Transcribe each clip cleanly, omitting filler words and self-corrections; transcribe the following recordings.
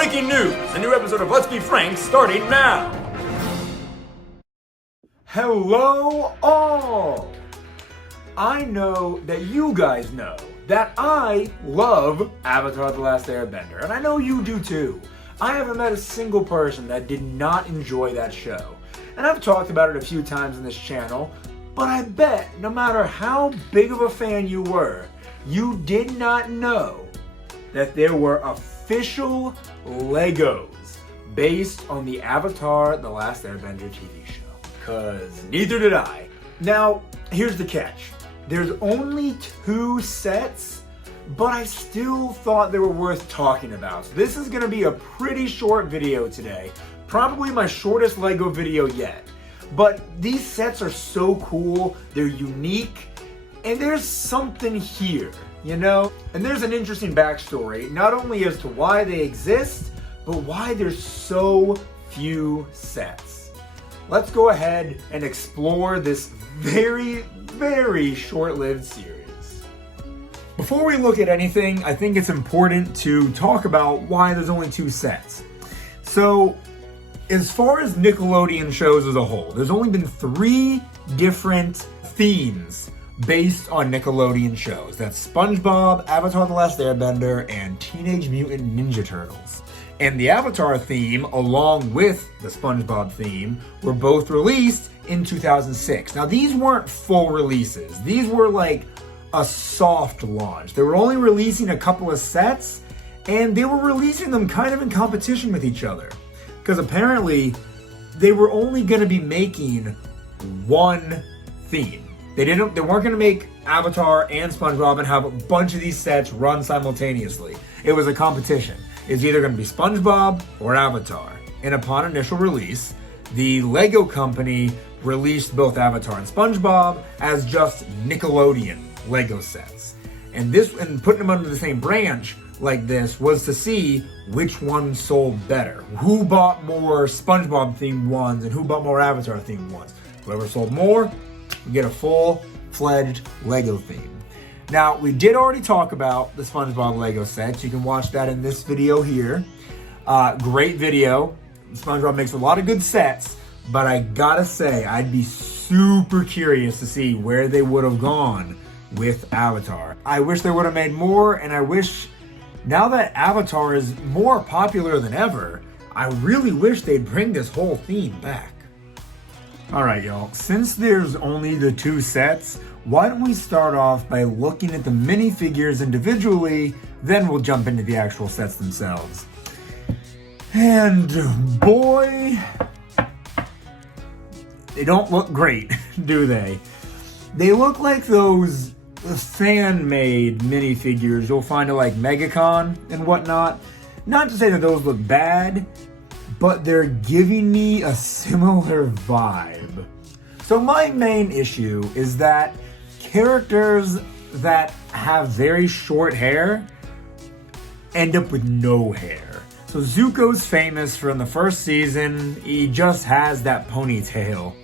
Breaking news! A new episode of Let's Be Frank starting now! Hello all! I know that you guys know that I love Avatar: The Last Airbender, and I know you do too. I haven't met a single person that did not enjoy that show. And I've talked about it a few times on this channel, but I bet no matter how big of a fan you were, you did not know that there were official Legos based on the Avatar: The Last Airbender TV show. Cause neither did I. Now, here's the catch. There's only 2 sets, but I still thought they were worth talking about. So this is gonna be a pretty short video today. Probably my shortest Lego video yet. But these sets are so cool, they're unique, and there's something here, you know? And there's an interesting backstory, not only as to why they exist, but why there's so few sets. Let's go ahead and explore this very, very short-lived series. Before we look at anything, I think it's important to talk about why there's only 2 sets. So, as far as Nickelodeon shows as a whole, there's only been 3 different themes based on Nickelodeon shows. That's SpongeBob, Avatar: The Last Airbender, and Teenage Mutant Ninja Turtles. And the Avatar theme, along with the SpongeBob theme, were both released in 2006. Now, these weren't full releases. These were like a soft launch. They were only releasing a couple of sets, and they were releasing them kind of in competition with each other. Because apparently, they were only going to be making one theme. They weren't going to make Avatar and SpongeBob and have a bunch of these sets run simultaneously. It was a competition. It's either going to be SpongeBob or Avatar. And upon initial release, the Lego company released both Avatar and SpongeBob as just Nickelodeon Lego sets. And putting them under the same branch like this was to see which one sold better. Who bought more SpongeBob themed ones and who bought more Avatar themed ones. Whoever sold more, we get a full-fledged Lego theme. Now, we did already talk about the SpongeBob Lego sets. You can watch that in this video here. Great video. SpongeBob makes a lot of good sets, but I gotta say, I'd be super curious to see where they would have gone with Avatar. I wish they would have made more, and I wish, now that Avatar is more popular than ever, I really wish they'd bring this whole theme back. Alright y'all, since there's only the 2 sets, why don't we start off by looking at the minifigures individually, then we'll jump into the actual sets themselves. And boy, they don't look great, do they? They look like those fan-made minifigures you'll find at like MegaCon and whatnot. Not to say that those look bad, but they're giving me a similar vibe. So my main issue is that characters that have very short hair end up with no hair. So Zuko's famous from the first season. He just has that ponytail.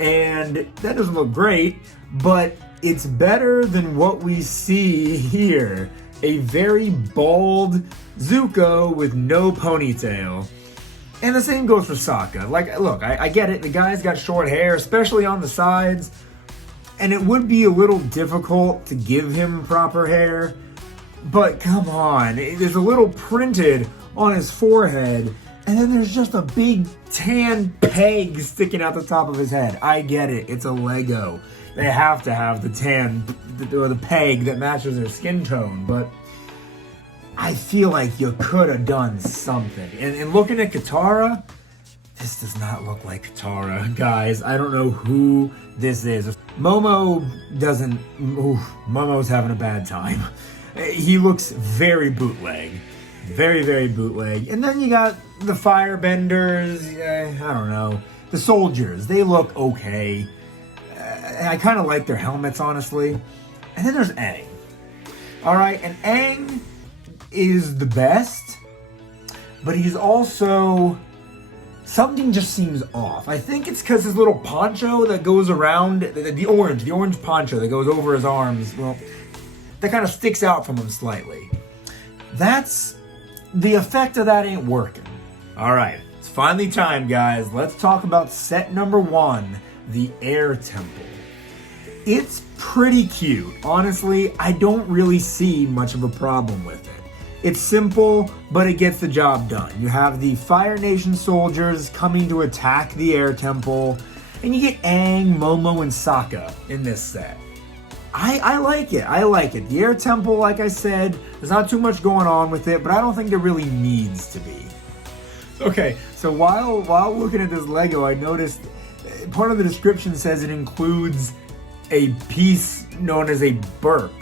And that doesn't look great, but it's better than what we see here. A very bald Zuko with no ponytail. And the same goes for Sokka. Like, look, I get it. The guy's got short hair, especially on the sides. And it would be a little difficult to give him proper hair. But come on, there's a little printed on his forehead. And then there's just a big tan peg sticking out the top of his head. I get it. It's a Lego. They have to have the tan, or the peg that matches their skin tone. But I feel like you could have done something. And looking at Katara, this does not look like Katara, guys. I don't know who this is. Momo's having a bad time. He looks very bootleg. Very, very bootleg. And then you got the firebenders, I don't know. The soldiers, they look okay. I kind of like their helmets, honestly. And then there's Aang. Alright, and Aang is the best, but he's also, something just seems off. I think it's because his little poncho that goes around, the orange poncho that goes over his arms, well, that kind of sticks out from him slightly. That's the effect of that ain't working. All right, it's finally time, guys. Let's talk about set number 1, the Air Temple. It's pretty cute. Honestly, I don't really see much of a problem with it. It's simple, but it gets the job done. You have the Fire Nation soldiers coming to attack the Air Temple, and you get Aang, Momo, and Sokka in this set. I like it. I like it. The Air Temple, like I said, there's not too much going on with it, but I don't think there really needs to be. Okay, so while looking at this Lego, I noticed part of the description says it includes a piece known as a burp.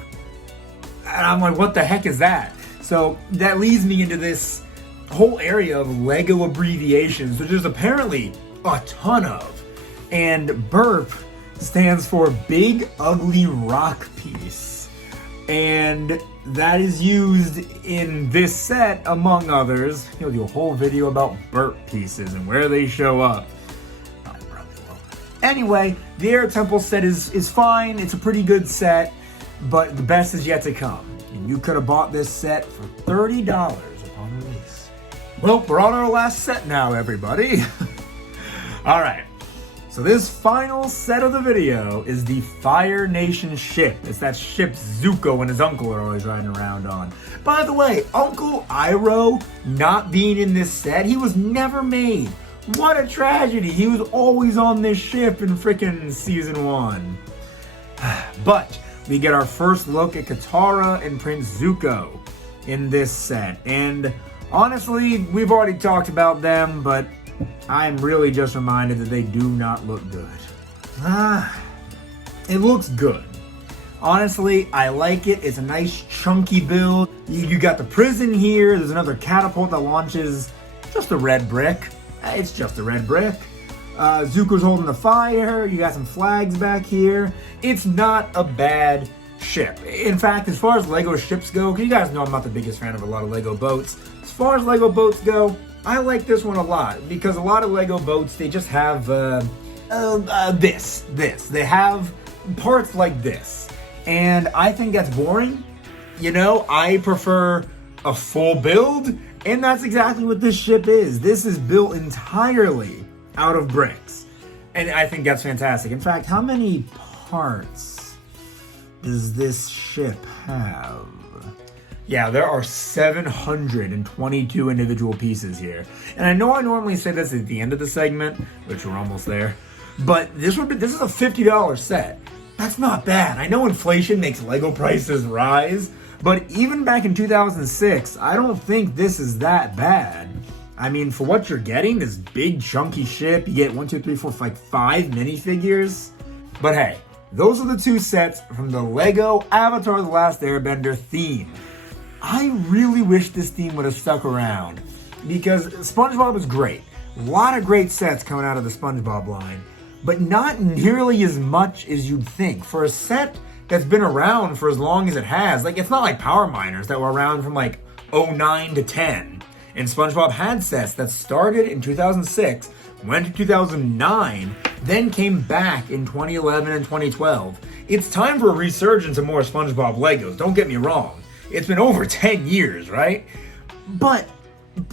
And I'm like, what the heck is that? So that leads me into this whole area of Lego abbreviations, which there's apparently a ton of. And burp stands for Big Ugly Rock Piece. And that is used in this set, among others. He'll do a whole video about burp pieces and where they show up. I probably will. Anyway, the Air Temple set is fine. It's a pretty good set, but the best is yet to come. And you could have bought this set for $30 upon release. Well, we're on our last set now, everybody. All right. So this final set of the video is the Fire Nation ship. It's that ship Zuko and his uncle are always riding around on. By the way, Uncle Iroh not being in this set, he was never made. What a tragedy. He was always on this ship in frickin' season 1. But we get our first look at Katara and Prince Zuko in this set. And honestly, we've already talked about them, but I'm really just reminded that they do not look good. It looks good. Honestly, I like it. It's a nice chunky build. You got the prison here. There's another catapult that launches just a red brick. It's just a red brick. Zuko's holding the fire. You got some flags back here. It's not a bad ship. In fact, as far as Lego ships go, because you guys know I'm not the biggest fan of a lot of Lego boats. As far as Lego boats go, I like this one a lot because a lot of Lego boats, they just have this. They have parts like this. And I think that's boring. You know, I prefer a full build, and that's exactly what this ship is. This is built entirely out of bricks. And I think that's fantastic. In fact, how many parts does this ship have? Yeah, there are 722 individual pieces here. And I know I normally say this at the end of the segment, which we're almost there, but this is a $50 set. That's not bad. I know inflation makes Lego prices rise, but even back in 2006, I don't think this is that bad. I mean, for what you're getting, this big chunky ship, you get 5 minifigures. But hey, those are the 2 sets from the Lego Avatar The Last Airbender theme. I really wish this theme would have stuck around because SpongeBob is great. A lot of great sets coming out of the SpongeBob line, but not nearly as much as you'd think. For a set that's been around for as long as it has, like it's not like Power Miners that were around from like 09 to 10. And SpongeBob had sets that started in 2006, went to 2009, then came back in 2011 and 2012. It's time for a resurgence of more SpongeBob Legos, don't get me wrong. It's been over 10 years, right? But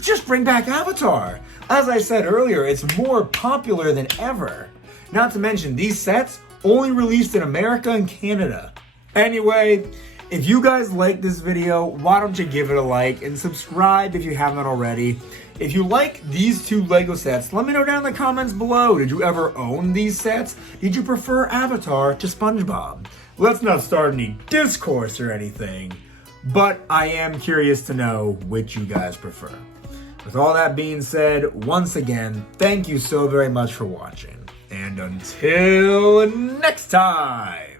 just bring back Avatar. As I said earlier, it's more popular than ever. Not to mention, these sets only released in America and Canada. Anyway, if you guys like this video, why don't you give it a like and subscribe if you haven't already. If you like these 2 Lego sets, let me know down in the comments below. Did you ever own these sets? Did you prefer Avatar to SpongeBob? Let's not start any discourse or anything, but I am curious to know which you guys prefer. With all that being said, once again, thank you so very much for watching. And until next time!